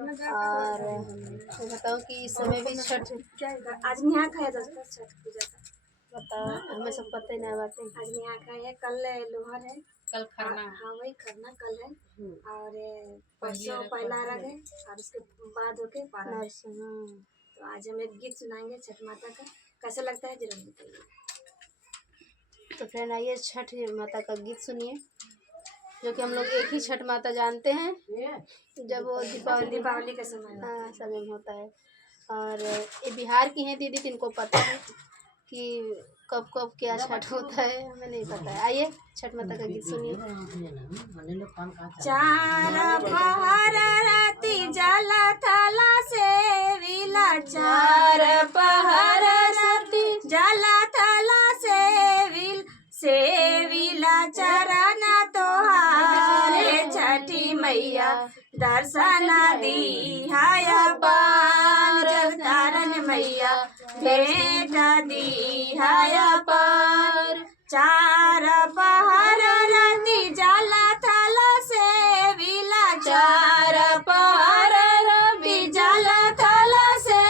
और मैं बताऊँ कि इस समय भी छठ आज यहाँ खाया जाता है छठ पूजा का। बताओ, हमें सब पता ही नहीं बातें। आज यहाँ खाया, कल लोहर है, कल खरना। हाँ वही खरना कल है, और परसों पहला अर्घ है, और उसके बाद होके पारण है। तो आज हम एक गीत सुनाएंगे छठ माता का, कैसा लगता है जरूर बताइए। तो फ्रेंड आइए छठ माता का गीत सुनिए, जो कि हम लोग एक ही छठ माता जानते हैं, जब वो दीपावली का समय हाँ समय होता है। और ये बिहार की हैं दीदी, जिनको पता है कि कब कब क्या छठ होता है, हमें नहीं पता है। आइए छठ माता का गीत सुनिए। चार पहर राती जला थला से विला, चार पहर राती जला थला से विला चरण तोहारे छठी मैया दर्शन दी हाय पार, जगतारण मैया भेंट दी हाय पार। चार पहर राती जला थला से विला, चार पहर रवि जला थला से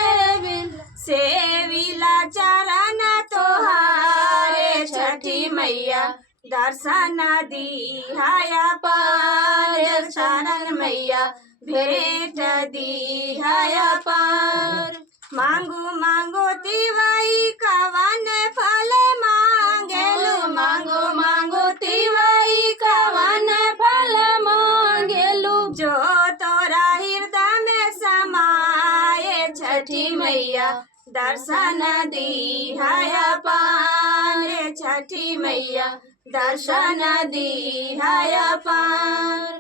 विला चरण तोहारे छठी मैया दर्शन दी हाय पार, शरण मैया भेंट दी हाय पार। मांगू मांगो तिवाई कवन फल मांगेलू, मांगो मांगो तिवाई कवन फल मांगेलू, जो तोरा हृदय में समाये छठी मैया दर्शन दी हाय पार, छठी मैया दर्शन दी हाय पार।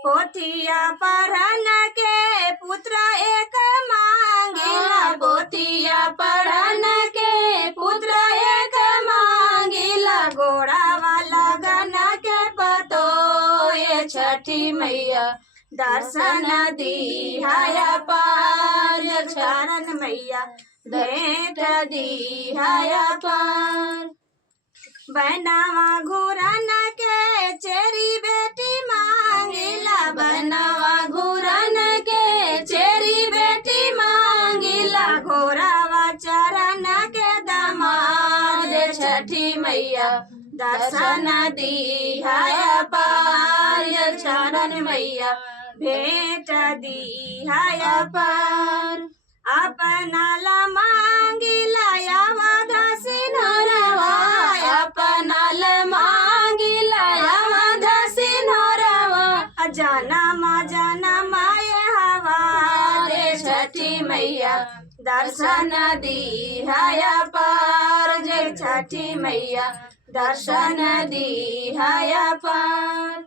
पोथिया पढ़न के पुत्र एक मांगिला, पोथिया पढ़न के पुत्र एक मांगिला, गोड़ा वाला गन के पतो ये छठी मैया दर्शन दी हाय पार, शरण मैया भेंट दी हाय पार। बनवा घुरन के चेरी बेटी मांगिला, बनवा घुरन के चेरी बेटी मांगिला, घोरावा चरण के दामाद छठी मैया दर्शन दी हाय पार, शरण मैया भेंट दी हाय पार। अपना ला मांगिला यावध सिन्होरवा, अपना ला मांगिला यावध सिन्होरवा, जनम जनम ये हवा रे छठी मैया दर्शन दी हाय पार, जय छठी मैया दर्शन दी हाय पार।